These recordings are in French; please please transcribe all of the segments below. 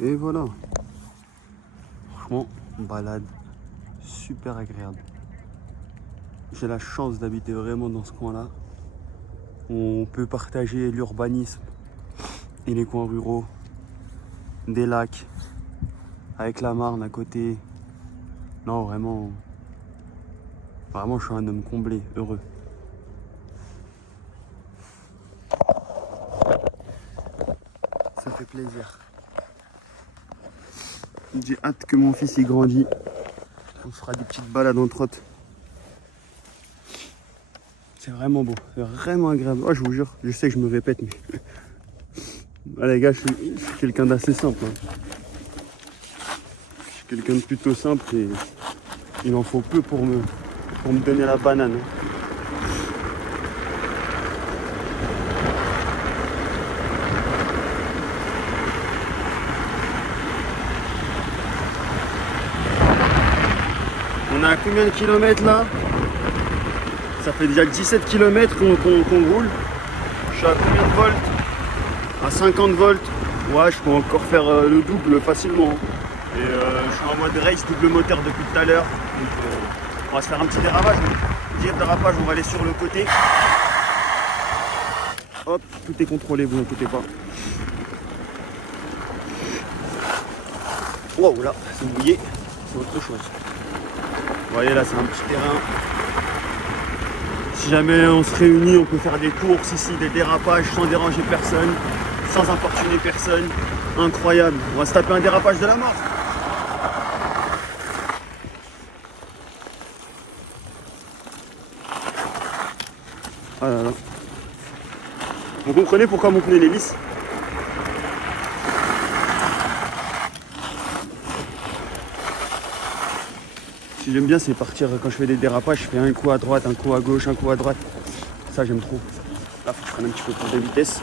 Et voilà. Franchement, balade super agréable. J'ai la chance d'habiter vraiment dans ce coin-là. On peut partager l'urbanisme et les coins ruraux, des lacs, avec la Marne à côté. Non, vraiment, vraiment, je suis un homme comblé, heureux. Ça fait plaisir. J'ai hâte que mon fils y grandisse. On fera des petites balades entre autres. C'est vraiment beau, c'est vraiment agréable. Oh, je vous jure, je sais que je me répète, mais... Ah, les gars, je suis quelqu'un d'assez simple. Hein. Je suis quelqu'un de plutôt simple et il en faut peu pour me donner la banane. Hein. On a combien de kilomètres là? Ça fait déjà 17 km qu'on roule. Je suis à combien de volts? À 50 volts. Ouais, je peux encore faire le double facilement. Et je suis en mode race, double moteur depuis tout à l'heure. Donc on va se faire un petit dérapage. Dérapage, on va aller sur le côté. Hop, tout est contrôlé, vous inquiétez pas. Wow, là, c'est mouillé, c'est autre chose. Vous voyez, là, c'est un petit terrain. Si jamais on se réunit, on peut faire des courses ici, des dérapages sans déranger personne, sans importuner personne. Incroyable. On va se taper un dérapage de la mort. Ah là là. Vous comprenez pourquoi mon pneu est lisse? Ce que j'aime bien, c'est partir quand je fais des dérapages, je fais un coup à droite, un coup à gauche, un coup à droite. Ça, j'aime trop. Là, faut que je prenne un petit peu plus de vitesse.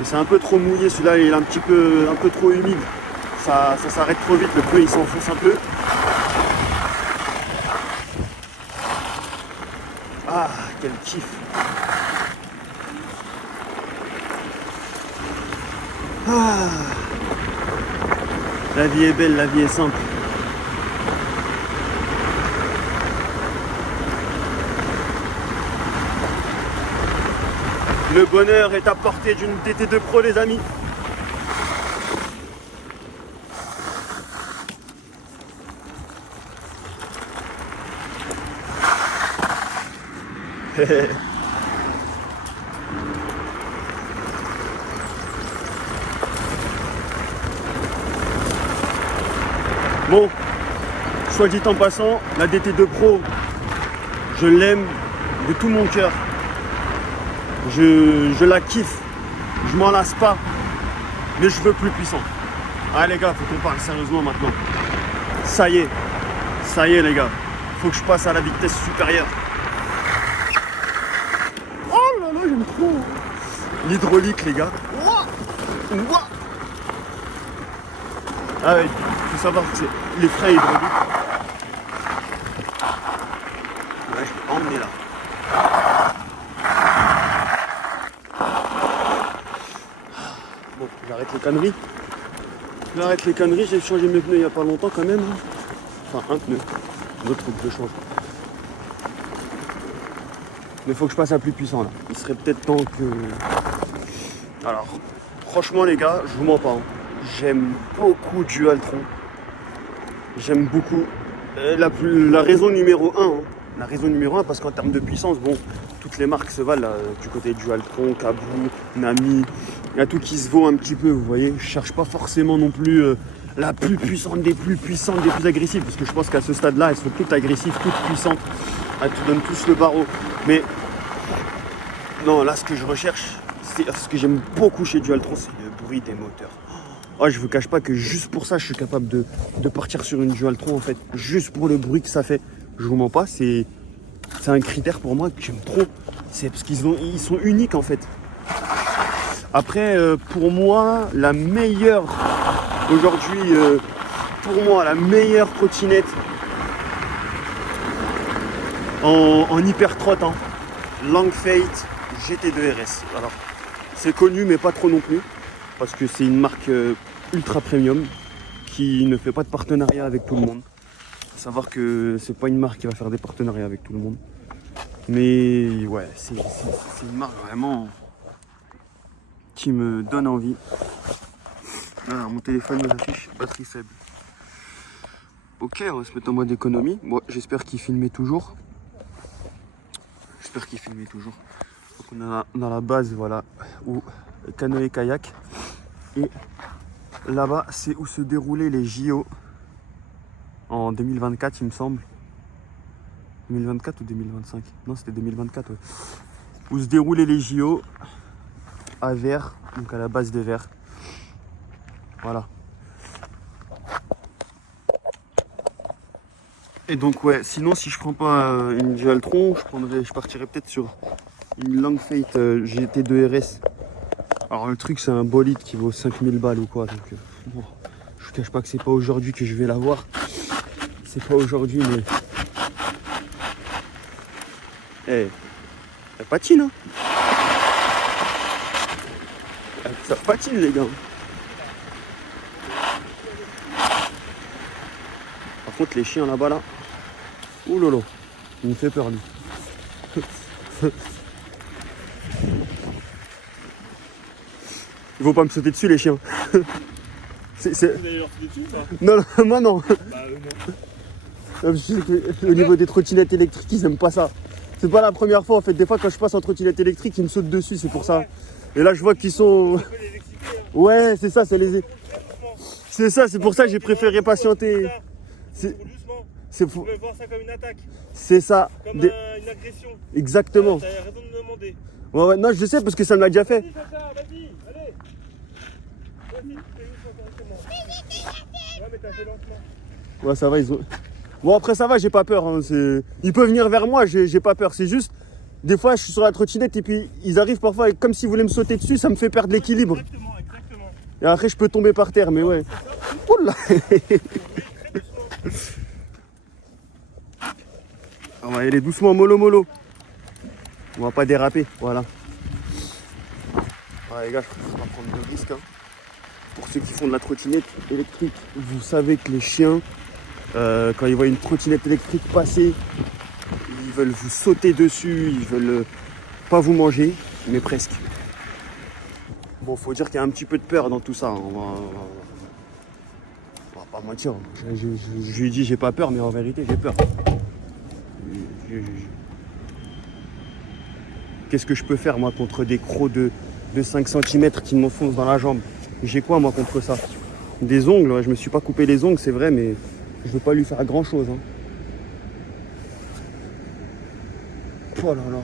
Et c'est un peu trop mouillé, celui-là, il est un peu trop humide. Ça s'arrête trop vite, le pneu il s'enfonce un peu. Ah, quel kiff! Ah, la vie est belle, la vie est simple. Le bonheur est à portée d'une DT2 Pro, les amis. Bon, soit dit en passant, la DT2 Pro, je l'aime de tout mon cœur. Je la kiffe, je m'en lasse pas, mais je veux plus puissant. Ah les gars, faut qu'on parle sérieusement maintenant. Ça y est les gars, faut que je passe à la vitesse supérieure. Oh là là, j'aime trop. L'hydraulique les gars. Ouah. Ah ouais, faut savoir que c'est les freins hydrauliques. Ouais, je vais emmener là. Bon, j'arrête les conneries. J'ai changé mes pneus il n'y a pas longtemps quand même. Enfin, un pneu. L'autre, faut que je change. Mais il faut que je passe à plus puissant là. Il serait peut-être temps que... Alors, franchement les gars, je vous mens pas. Hein. J'aime beaucoup Dualtron. J'aime beaucoup. La raison numéro 1. Hein. La raison numéro 1, parce qu'en termes de puissance, bon, toutes les marques se valent là, du côté de Dualtron, Caboo, Nami. Il y a tout qui se vaut un petit peu, vous voyez. Je cherche pas forcément non plus la plus puissante, des plus agressives, parce que je pense qu'à ce stade-là, elles sont toutes agressives, toutes puissantes. Elles te donnent tous le barreau. Mais non, là, ce que je recherche, ce que j'aime beaucoup chez Dualtron, c'est le bruit des moteurs. Oh, je vous cache pas que juste pour ça, je suis capable de partir sur une Dualtron en fait. Juste pour le bruit que ça fait. Je vous mens pas, c'est un critère pour moi que j'aime trop. C'est parce qu'ils sont uniques en fait. Après, pour moi, la meilleure aujourd'hui, la meilleure trottinette en hyper trotte, hein, Langfeit GT2 RS. Alors, c'est connu mais pas trop non plus. Parce que c'est une marque ultra premium qui ne fait pas de partenariat avec tout le monde. Faut savoir que c'est pas une marque qui va faire des partenariats avec tout le monde. Mais ouais, c'est une marque vraiment qui me donne envie. Voilà, mon téléphone nous affiche batterie faible. Ok, on va se mettre en mode économie. Bon, j'espère qu'il filmait toujours. J'espère qu'il filmait toujours. Donc on a dans la base, voilà, où canoë kayak. Et là-bas, c'est où se déroulaient les JO en 2024, il me semble. 2024 ou 2025? Non, c'était 2024, ouais. Où se déroulaient les JO à Vers, donc à la base de Vers. Voilà. Et donc ouais, sinon si je prends pas une Dualtron, je partirais peut-être sur une Langfate GT2 RS. Alors le truc c'est un bolide qui vaut 5000 balles ou quoi, donc bon, je vous cache pas que c'est pas aujourd'hui que je vais l'avoir. C'est pas aujourd'hui mais... Eh, elle patine hein. Ça patine les gars. Par contre les chiens là-bas là. Ouh lolo, il me fait peur lui. Il faut pas me sauter dessus les chiens. Vous allez leur sauter dessus ou pas? Non, non, moi non. Bah non. Je sais que, au niveau des trottinettes électriques, ils aiment pas ça. C'est pas la première fois en fait. Des fois quand je passe en trottinette électrique, ils me sautent dessus, c'est pour ça. Et là je vois qu'ils sont... Ouais, c'est ça, c'est les... C'est ça, c'est pour ça que j'ai préféré patienter. C'est Vous pouvez voir ça comme une attaque, C'est ça. comme une agression. Exactement. T'as raison de me demander. Ouais, ouais, non, je sais parce que ça me l'a déjà fait. Vas-y, Chacha, vas-y, allez. Vas-y, fais doucement correctement. Ouais, mais t'as fait lentement. Ouais, ça va, ils ont... Bon, après, ça va, j'ai pas peur. Hein. Ils peuvent venir vers moi, j'ai pas peur. C'est juste, des fois, je suis sur la trottinette et puis ils arrivent parfois, comme s'ils voulaient me sauter dessus, ça me fait perdre l'équilibre. Exactement, exactement. Et après, je peux tomber par terre, mais ouais. Oula. On va y aller doucement, mollo mollo. On va pas déraper, voilà. Ouais, les gars, je préfère pas prendre de risques. Hein. Pour ceux qui font de la trottinette électrique, vous savez que les chiens, quand ils voient une trottinette électrique passer, ils veulent vous sauter dessus, ils veulent pas vous manger, mais presque. Bon, faut dire qu'il y a un petit peu de peur dans tout ça. On va pas mentir. Je lui dis j'ai pas peur, mais en vérité j'ai peur. Qu'est-ce que je peux faire moi contre des crocs de 5 cm qui m'enfoncent dans la jambe? J'ai quoi moi contre ça? Des ongles, ouais, je me suis pas coupé les ongles, c'est vrai, mais je veux pas lui faire grand chose. Hein. Oh là là.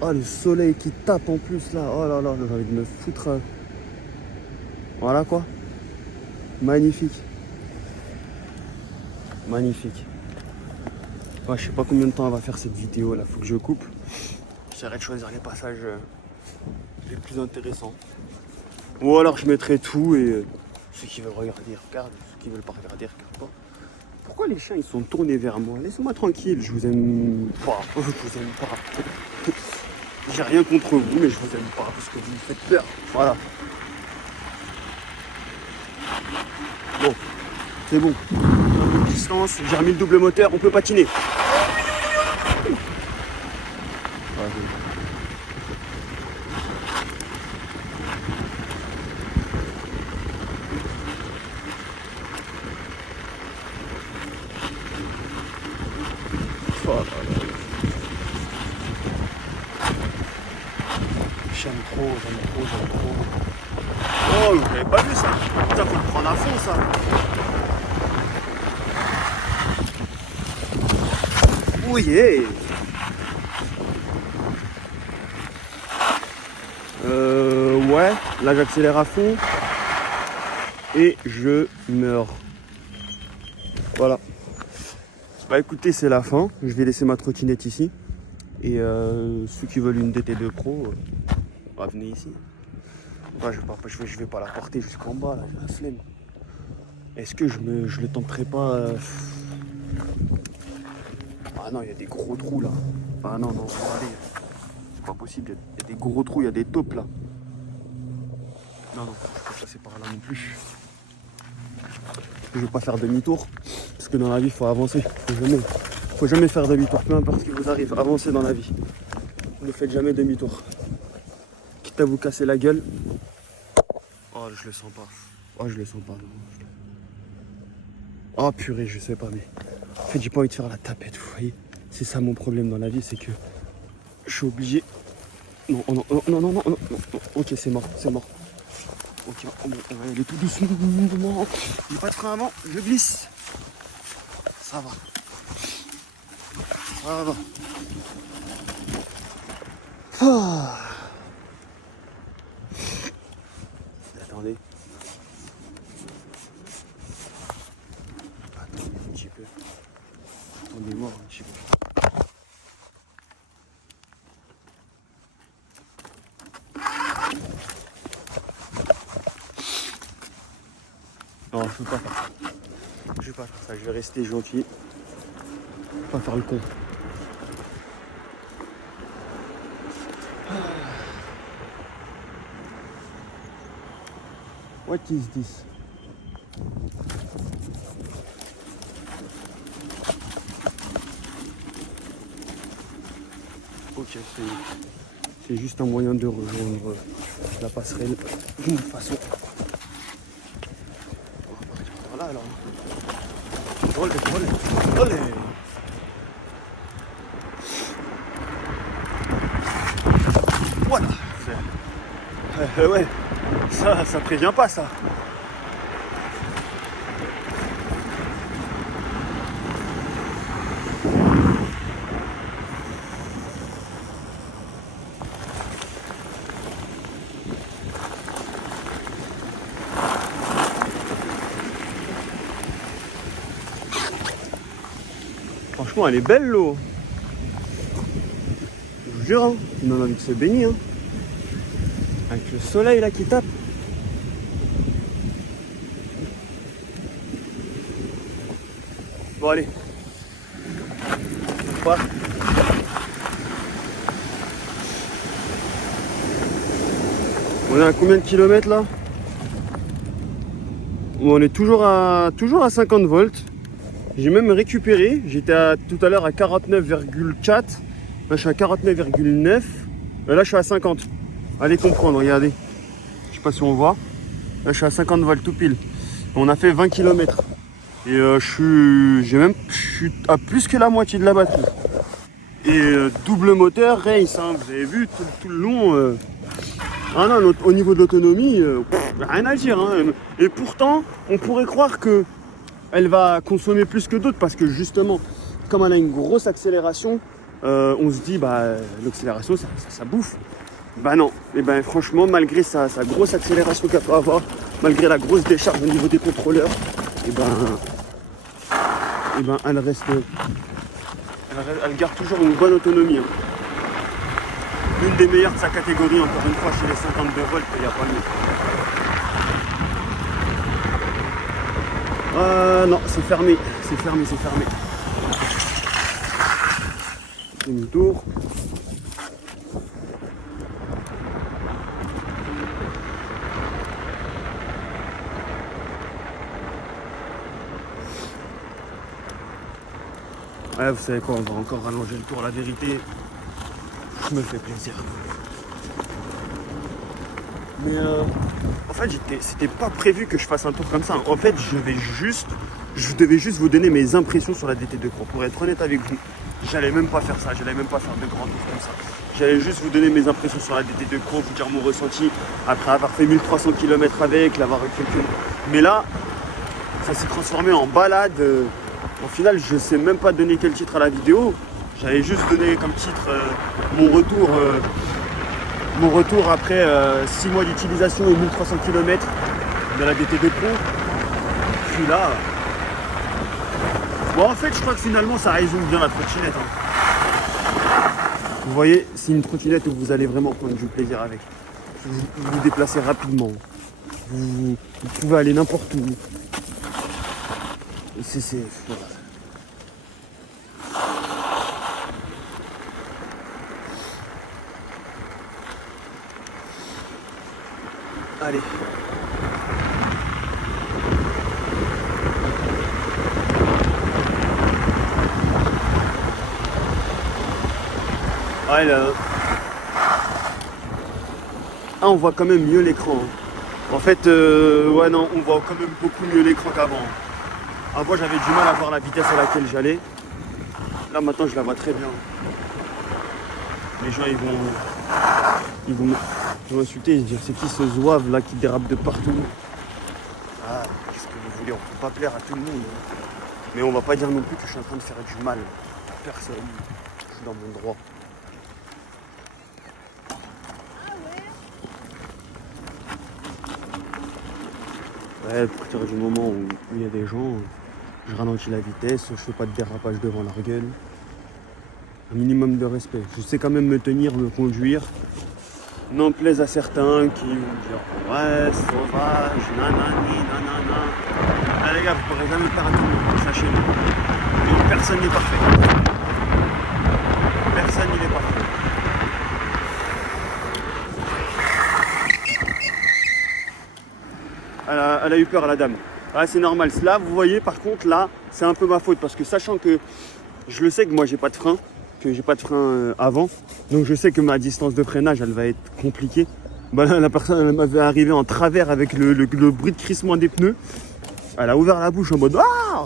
Oh le soleil qui tape en plus là. Oh là là, j'ai envie de me foutre. Voilà quoi. Magnifique. Magnifique. Ouais, je sais pas combien de temps elle va faire cette vidéo là, faut que je coupe. J'essaierai de choisir les passages les plus intéressants. Ou alors je mettrai tout et ceux qui veulent regarder, regardent. Ceux qui veulent pas regarder, regardent pas. Pourquoi les chiens ils sont tournés vers moi? Laissez-moi tranquille, je vous aime pas. Je vous aime pas. J'ai rien contre vous, mais je vous aime pas parce que vous me faites peur. Voilà. Bon, c'est bon. Un peu de distance, j'ai remis le double moteur, on peut patiner. J'aime trop, j'aime trop, j'aime trop. Oh, vous l'avez pas vu ça? Putain, faut le prendre à fond ça. Oui, yeah. Ouais, là j'accélère à fond. Et je meurs. Voilà. Bah écoutez, c'est la fin. Je vais laisser ma trottinette ici. Et ceux qui veulent une DT2 Pro, venez ici. Ouais, je vais pas la porter jusqu'en bas, là, j'ai la flemme. Est-ce que je le tenterai pas Ah non, il y a des gros trous là. Ah non, non, allez. C'est pas possible, il y a des gros trous, il y a des taupes là. Non, non, je peux pas passer par là non plus. Je ne vais pas faire demi-tour. Parce que dans la vie, il faut avancer. Faut jamais faire demi-tour. Peu importe ce qui vous arrive, avancez dans la vie. Ne faites jamais demi-tour. Quitte à vous casser la gueule. Oh, je le sens pas. Oh, je le sens pas. Oh purée, je sais pas, mais en fait, j'ai pas envie de faire la tapette, vous voyez. C'est ça mon problème dans la vie, c'est que je suis obligé. Non, oh, non, oh, non, non, non, non, non, non. Ok, c'est mort, c'est mort. Ok, on va y aller tout doucement. Il n'y a pas de frein avant, je glisse. Ça va. Ça va. Ah. Attendez. Attendez un petit peu. Attendez-moi un petit peu. Non, je peux pas faire ça. Je vais pas faire ça, je vais rester gentil. Pas faire le con. What is this? Ok, c'est juste un moyen de rejoindre la passerelle d'une autre façon. On va partir par là alors. Olé, olé, olé. Voilà. Ouais, ça prévient pas ça. Franchement, elle est belle l'eau. Je vous jure, hein, il donne envie de se baigner. Hein. Avec le soleil là qui tape. Bon allez. Quoi ? On est à combien de kilomètres là ? On est toujours à 50 volts. J'ai même récupéré. J'étais tout à l'heure à 49,4. Là je suis à 49,9. Là je suis à 50. Allez comprendre, regardez. Je sais pas si on voit. Là je suis à 50 volts tout pile. On a fait 20 km. Et je suis à plus que la moitié de la batterie. Et double moteur race, hein, vous avez vu tout le long. Ah non, au niveau de l'autonomie, rien à dire. Hein. Et pourtant, on pourrait croire que elle va consommer plus que d'autres parce que justement, comme elle a une grosse accélération, on se dit bah l'accélération ça bouffe. Bah non, et ben franchement, malgré sa grosse accélération qu'elle peut avoir, malgré la grosse décharge au niveau des contrôleurs, et ben elle garde toujours une bonne autonomie. Hein. L'une des meilleures de sa catégorie, encore une fois, chez les 52 volts, il n'y a pas mieux. Non, c'est fermé. C'est fermé. Demi-tour. Ouais, vous savez quoi, on va encore rallonger le tour, la vérité. Je me fais plaisir. Mais en fait, c'était pas prévu que je fasse un tour comme ça. En fait, je devais juste vous donner mes impressions sur la DT2 Pro. Pour être honnête avec vous, j'allais même pas faire ça. J'allais même pas faire de grands tours comme ça. J'allais juste vous donner mes impressions sur la DT2 Pro, vous dire mon ressenti après avoir fait 1300 km avec, l'avoir calculé. Mais là, ça s'est transformé en balade. Au final, je sais même pas donner quel titre à la vidéo. J'avais juste donné comme titre mon retour après 6 mois d'utilisation et 1300 km de la DT2 Pro. Puis là, bon en fait je crois que finalement ça résume bien la trottinette. Hein. Vous voyez, c'est une trottinette où vous allez vraiment prendre du plaisir avec. Vous vous déplacez rapidement. Vous pouvez aller n'importe où. Voilà. Allez. Ouais, là. Ah, on voit quand même mieux l'écran. En fait, ouais, non, on voit quand même beaucoup mieux l'écran qu'avant. Avant, j'avais du mal à voir la vitesse à laquelle j'allais. Là, maintenant, je la vois très bien. Les gens, ils vont m'insulter et se dire c'est qui ce zouave là qui dérape de partout. Ah, qu'est-ce que vous voulez, on peut pas plaire à tout le monde. Mais on va pas dire non plus que je suis en train de faire du mal à personne. Je suis dans mon droit. Ouais, à partir du moment où il y a des gens, je ralentis la vitesse, je fais pas de dérapage devant leur gueule. Un minimum de respect. Je sais quand même me tenir, me conduire. N'en plaise à certains qui vont dire ouais, sauvage, nanani, nanana. Ah les gars, vous pourrez jamais faire à tout le monde, sachez-le. Et personne n'est parfait. Personne n'est parfait. Elle a eu peur, la dame. Ah, c'est normal. Là, vous voyez, par contre, là, c'est un peu ma faute. Parce que sachant que je le sais que moi, j'ai pas de frein, que j'ai pas de frein avant, donc je sais que ma distance de freinage, elle va être compliquée. Bah, là, la personne, elle m'avait arrivé en travers avec le bruit de crissement des pneus. Elle a ouvert la bouche en mode ah.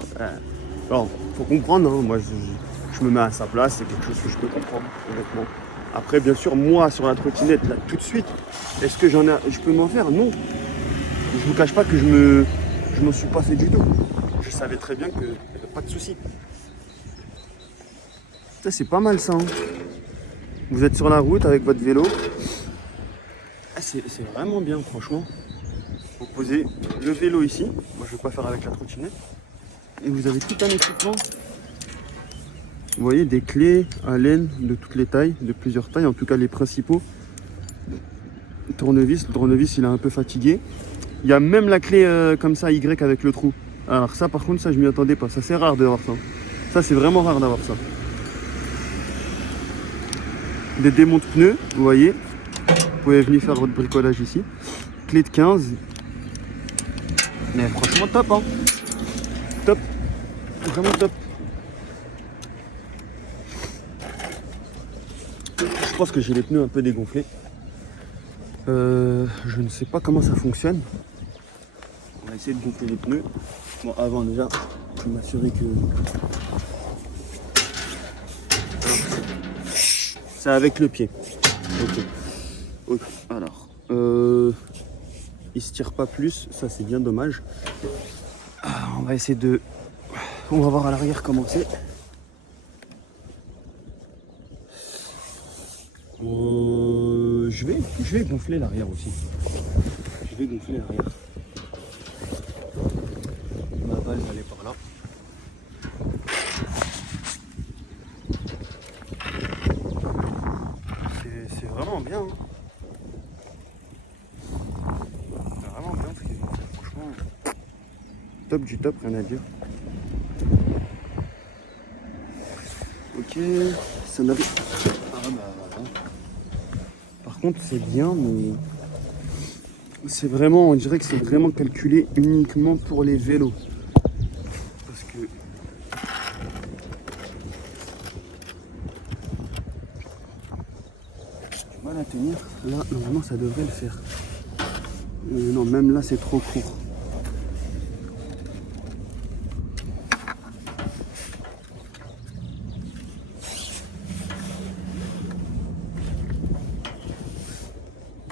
Alors, faut comprendre, hein, moi, je me mets à sa place, c'est quelque chose que je peux comprendre, honnêtement. Après, bien sûr, moi, sur la trottinette, là, tout de suite, est-ce que je peux m'en faire? Non. Je vous cache pas que je m'en suis pas fait du tout. Je savais très bien qu'il n'y avait pas de souci. Ça, c'est pas mal ça. Hein. Vous êtes sur la route avec votre vélo. Ah, c'est vraiment bien, franchement. Vous posez le vélo ici. Moi, je vais pas faire avec la trottinette. Et vous avez tout un équipement. Vous voyez, des clés à laine de toutes les tailles, de plusieurs tailles, en tout cas les principaux. Tournevis, le tournevis, il est un peu fatigué. Il y a même la clé comme ça, Y avec le trou. Alors ça, par contre, ça, je m'y attendais pas. Ça, c'est rare d'avoir ça. Ça, c'est vraiment rare d'avoir ça. Des démontes pneus, vous voyez. Vous pouvez venir faire votre bricolage ici. Clé de 15. Mais franchement, top, hein. Top. Vraiment top. Je pense que j'ai les pneus un peu dégonflés. Je ne sais pas comment ça fonctionne. On va essayer de gonfler les pneus. Bon, avant déjà, je vais m'assurer que... C'est avec le pied. Ok. Alors, il se tire pas plus, ça c'est bien dommage. On va essayer de... On va voir à l'arrière comment c'est. Je vais gonfler l'arrière aussi. Je vais gonfler l'arrière. Ma balle va aller par là. C'est vraiment bien. Hein. C'est vraiment bien ce qu'ils ont fait. Franchement, top du top, rien à dire. Ok, ça n'arrive. Ah bah voilà. Par contre, c'est bien, mais c'est vraiment, on dirait que c'est vraiment calculé uniquement pour les vélos. Parce que j'ai du mal à tenir. Là, normalement, ça devrait le faire. Non, même là, c'est trop court.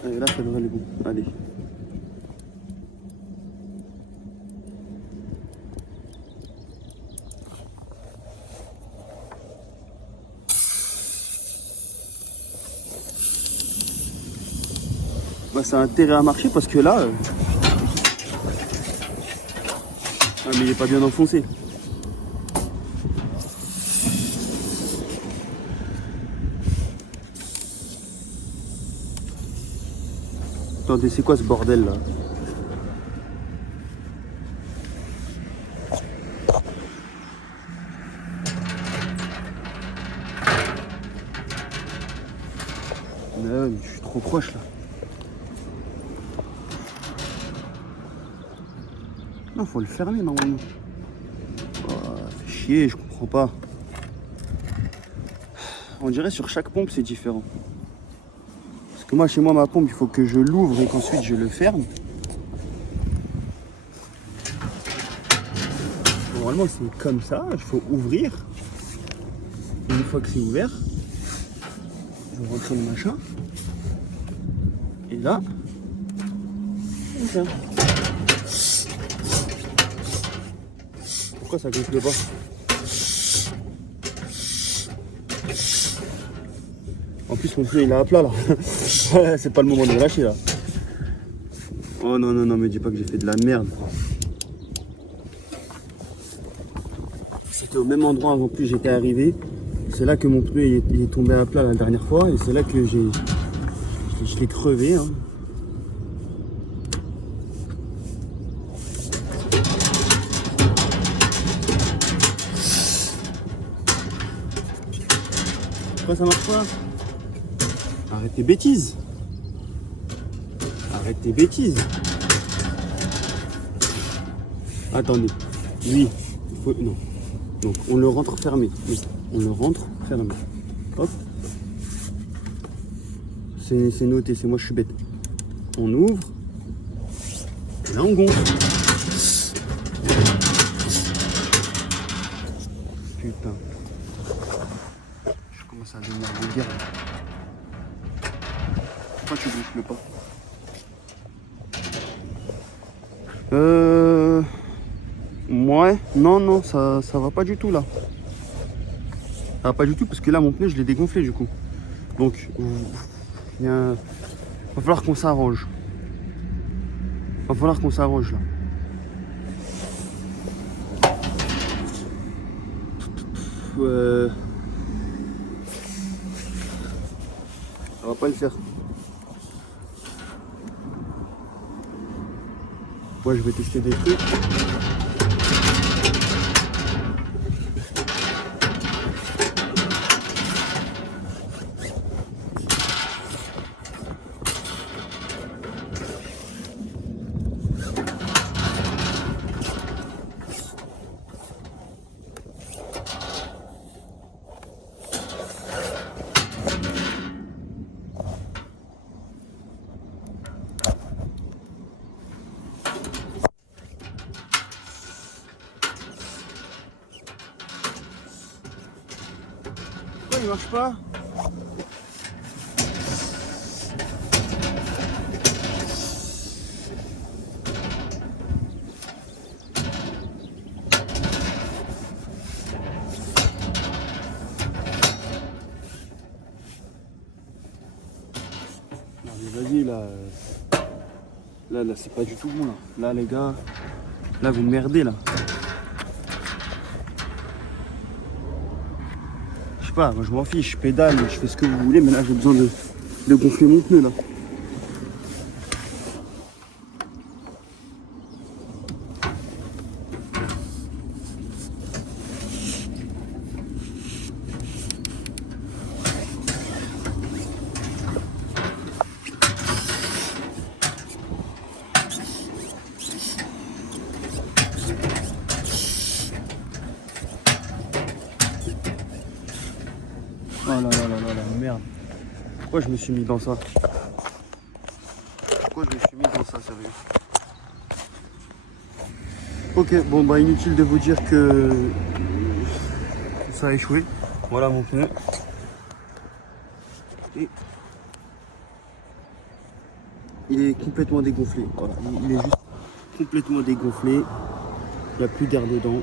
Et là, ça devrait aller bon. Allez. Bah, ça a intérêt à marcher parce que là... Ah, mais il n'est pas bien enfoncé. Attendez, c'est quoi ce bordel là? Mais je suis trop proche là. Non, faut le fermer normalement. Oh, fait chier, je comprends pas. On dirait sur chaque pompe c'est différent. Parce que moi chez moi ma pompe il faut que je l'ouvre et qu'ensuite je le ferme. Normalement c'est comme ça, il faut ouvrir. Et une fois que c'est ouvert, je rentre le machin. Et là, on ferme. Pourquoi ça gonfle pas? En plus mon pneu il est à plat là. C'est pas le moment de le lâcher là. Oh non non non, me dis pas que j'ai fait de la merde. C'était au même endroit avant que j'étais arrivé. C'est là que mon pneu il est tombé à plat la dernière fois et c'est là que je l'ai crevé. Hein. Pourquoi ça marche pas? Arrête tes bêtises. Arrête tes bêtises. Attendez. Lui, il faut... Non. Donc on le rentre fermé. Oui. On le rentre fermé. Hop. C'est noté, c'est moi je suis bête. On ouvre. Et là on gonfle. Putain. Je commence à devenir vulgaire. Pourquoi tu gonfles pas? Ouais, non, ça va pas du tout là. Ça va pas du tout parce que là mon pneu je l'ai dégonflé du coup. Donc va falloir qu'on s'arrange. Va falloir qu'on s'arrange là. Ça va pas le faire. Moi je vais tester des trucs. Il marche pas. Non mais vas-y là. Là c'est pas du tout bon là. Là les gars. Là vous me merdez là. Je sais pas, moi je m'en fiche, je pédale, je fais ce que vous voulez, mais là j'ai besoin de gonfler mon pneu là. Oh là là là là là, merde. Pourquoi je me suis mis dans ça? Pourquoi je me suis mis dans ça, sérieux? Ok, bon bah inutile de vous dire que ça a échoué. Voilà mon pneu. Et il est complètement dégonflé. Voilà, il est juste complètement dégonflé. Il n'y a plus d'air dedans.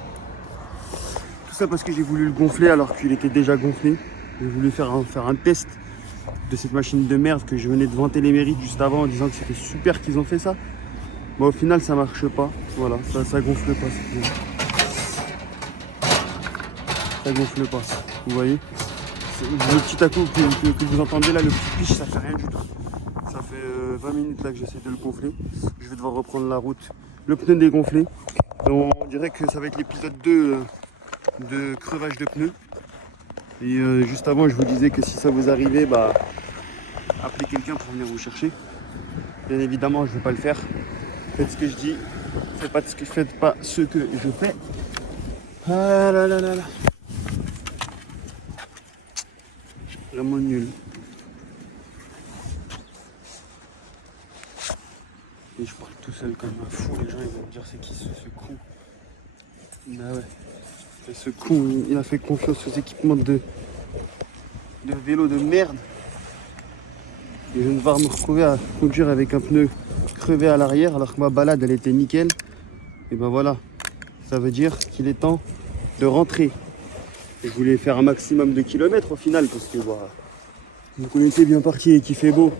Tout ça parce que j'ai voulu le gonfler alors qu'il était déjà gonflé. J'ai voulu faire un test de cette machine de merde que je venais de vanter les mérites juste avant en disant que c'était super qu'ils ont fait ça. Mais au final ça marche pas. Voilà, ça gonfle pas. Ça gonfle pas. Vous voyez? Le petit à coup que vous entendez là, le petit piche, ça fait rien du tout. Ça fait 20 minutes là que j'essaie de le gonfler. Je vais devoir reprendre la route. Le pneu dégonflé. On dirait que ça va être l'épisode 2 de crevage de pneus. Et juste avant, je vous disais que si ça vous arrivait, bah, appelez quelqu'un pour venir vous chercher. Bien évidemment, je ne vais pas le faire. Faites ce que je dis. Faites pas ce que je fais. Ah là là là là. Vraiment nul. Et je parle tout seul comme un fou, les gens ils vont me dire c'est qui ce con. Bah ouais. Et ce con, il a fait confiance aux équipements de vélo de merde. Et je vais devoir me retrouver à conduire avec un pneu crevé à l'arrière alors que ma balade elle était nickel. Et ben voilà, ça veut dire qu'il est temps de rentrer. Et je voulais faire un maximum de kilomètres au final parce que bah, donc on était bien parti et qu'il fait beau.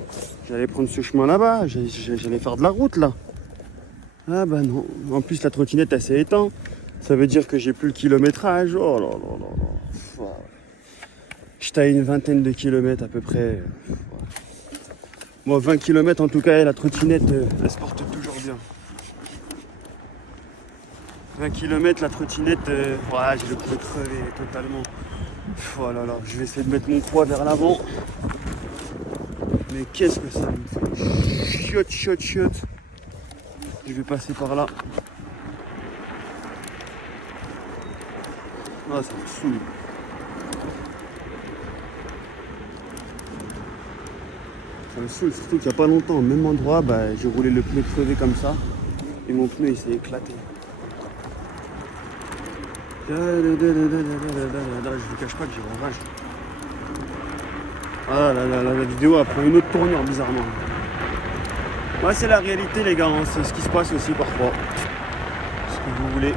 J'allais prendre ce chemin là-bas, j'allais faire de la route là. Ah bah non, en plus la trottinette elle s'est éteinte. Ça veut dire que j'ai plus le kilométrage. Oh là là là là. J'étais à une vingtaine de kilomètres à peu près. Moi 20 km en tout cas, la trottinette elle se porte toujours bien. 20 km la trottinette, voilà, j'ai le pneu crevé totalement. Oh là là, je vais essayer de mettre mon poids vers l'avant. Mais qu'est-ce que ça me fait chiotte, chiotte, chiotte. Je vais passer par là. Ah, ça me saoule. Ça me saoule, surtout qu'il n'y a pas longtemps, au même endroit, bah, j'ai roulé le pneu crevé comme ça. Et mon pneu il s'est éclaté. Je vous cache pas que j'ai rage. Ah là là, la vidéo a pris une autre tournure bizarrement. Ouais, c'est la réalité les gars, hein. C'est ce qui se passe aussi parfois. Ce que vous voulez,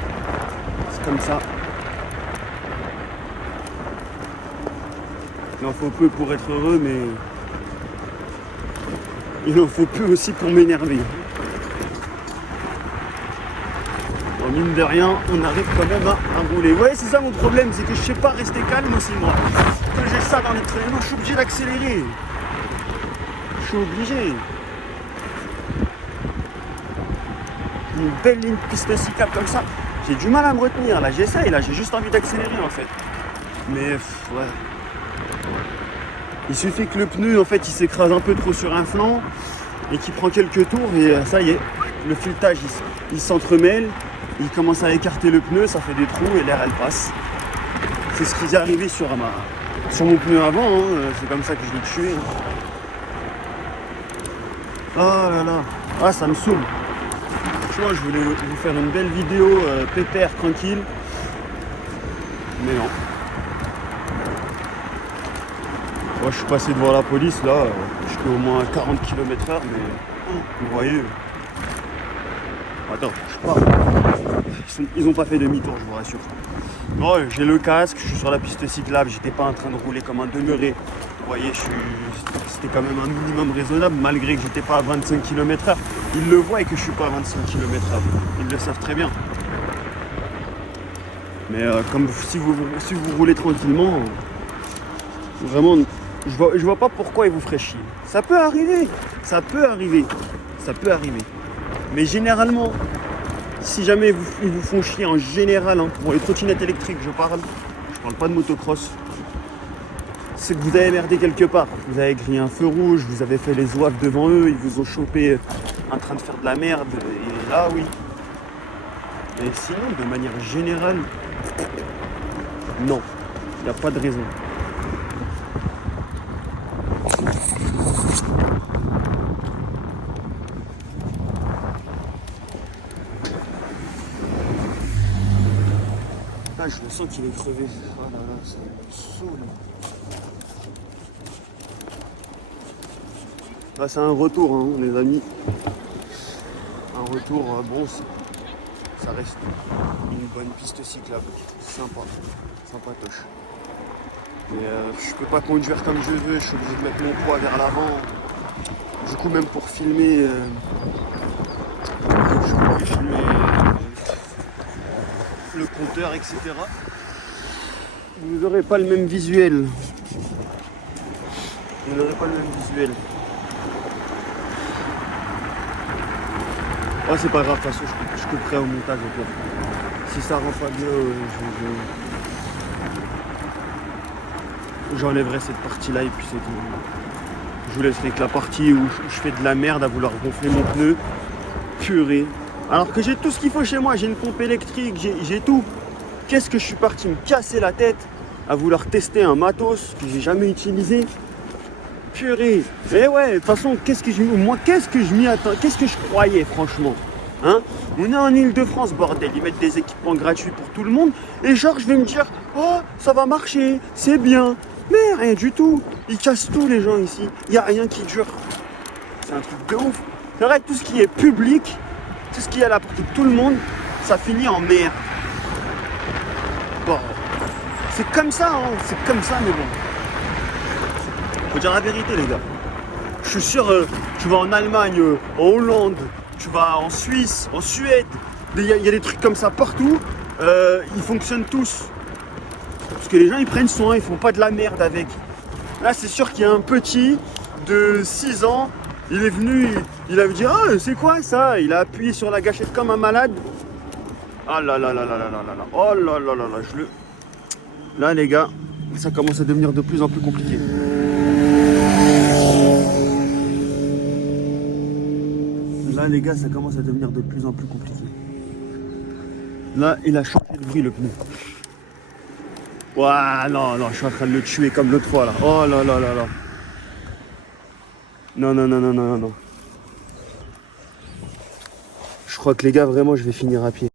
c'est comme ça. Il en faut peu pour être heureux, mais il en faut peu aussi pour m'énerver. Bon, mine de rien, on arrive quand même à rouler. Ouais, c'est ça mon problème, c'est que je sais pas rester calme aussi moi. Quand j'ai ça dans l'entraînement, je suis obligé d'accélérer. Je suis obligé. Une belle ligne piste cyclable comme ça, j'ai du mal à me retenir. Là, j'essaye, là, j'ai juste envie d'accélérer en fait. Mais ouais. Il suffit que le pneu en fait il s'écrase un peu trop sur un flanc et qu'il prend quelques tours et ça y est, le filetage il s'entremêle, il commence à écarter le pneu, ça fait des trous et l'air elle passe. C'est ce qui est arrivé sur mon pneu avant, hein. C'est comme ça que je l'ai tué. Oh là là, ah ça me saoule. Tu vois, je voulais vous faire une belle vidéo pépère, tranquille. Mais non. Moi, je suis passé devant la police, là, je suis au moins à 40 km/h, mais vous voyez. Attends, je pars. Ils ont pas fait demi-tour, je vous rassure. Non, j'ai le casque, je suis sur la piste cyclable, j'étais pas en train de rouler comme un demeuré. Vous voyez, c'était quand même un minimum raisonnable, malgré que j'étais pas à 25 km/h. Ils le voient et que je suis pas à 25 km/h. Ils le savent très bien. Mais comme si vous roulez tranquillement, vraiment, je vois pas pourquoi ils vous feraient chier. Ça peut arriver, ça peut arriver, ça peut arriver. Mais généralement, si jamais ils vous font chier en général, hein, pour les trottinettes électriques, je parle pas de motocross, c'est que vous avez merdé quelque part. Vous avez grillé un feu rouge, vous avez fait les zouaves devant eux, ils vous ont chopé en train de faire de la merde, et là oui. Mais sinon, de manière générale, non, il n'y a pas de raison. Ah, je me sens qu'il est crevé. Oh là là, ça me saoule. Là, c'est un retour, hein, les amis. Un retour, bon, ça reste une bonne piste cyclable. Sympa, sympatoche. Mais je peux pas conduire comme je veux, je suis obligé de mettre mon poids vers l'avant. Du coup, même pour filmer, le compteur, etc. Vous n'aurez pas le même visuel. Vous n'aurez pas le même visuel. Oh, c'est pas grave, de toute façon, je couperai au montage au pire. Si ça rend pas bien, j'enlèverai cette partie-là et puis c'est tout. Je vous laisserai que la partie où je fais de la merde à vouloir gonfler mon pneu. Purée. Alors que j'ai tout ce qu'il faut chez moi, j'ai une pompe électrique, j'ai tout. Qu'est-ce que je suis parti me casser la tête à vouloir tester un matos que j'ai jamais utilisé. Purée. Et ouais, de toute façon, qu'est-ce que je m'y attends, qu'est-ce que je croyais, franchement, hein? On est en Île-de-France, bordel, ils mettent des équipements gratuits pour tout le monde, et genre, je vais me dire, oh, ça va marcher, c'est bien. Mais rien du tout. Ils cassent tout, les gens ici. Il n'y a rien qui dure. C'est un truc de ouf. C'est vrai, tout ce qui est public, tout ce qui est à la portée de tout le monde, ça finit en merde. Bon, c'est comme ça, hein, c'est comme ça, mais bon. Faut dire la vérité, les gars. Je suis sûr, tu vas en Allemagne, en Hollande, tu vas en Suisse, en Suède, il y a des trucs comme ça partout, ils fonctionnent tous. Parce que les gens, ils prennent soin, ils font pas de la merde avec. Là, c'est sûr qu'il y a un petit de 6 ans, il est venu, il avait dit, ah, c'est quoi ça? Il a appuyé sur la gâchette comme un malade. Ah là là là là là là là, oh là là là là, Là, les gars, ça commence à devenir de plus en plus compliqué. Là, les gars, ça commence à devenir de plus en plus compliqué. Là, il a changé de bruit, le pneu. Ouah, non, je suis en train de le tuer comme l'autre fois, là. Oh là là là là. Non. Je crois que, les gars, vraiment, je vais finir à pied.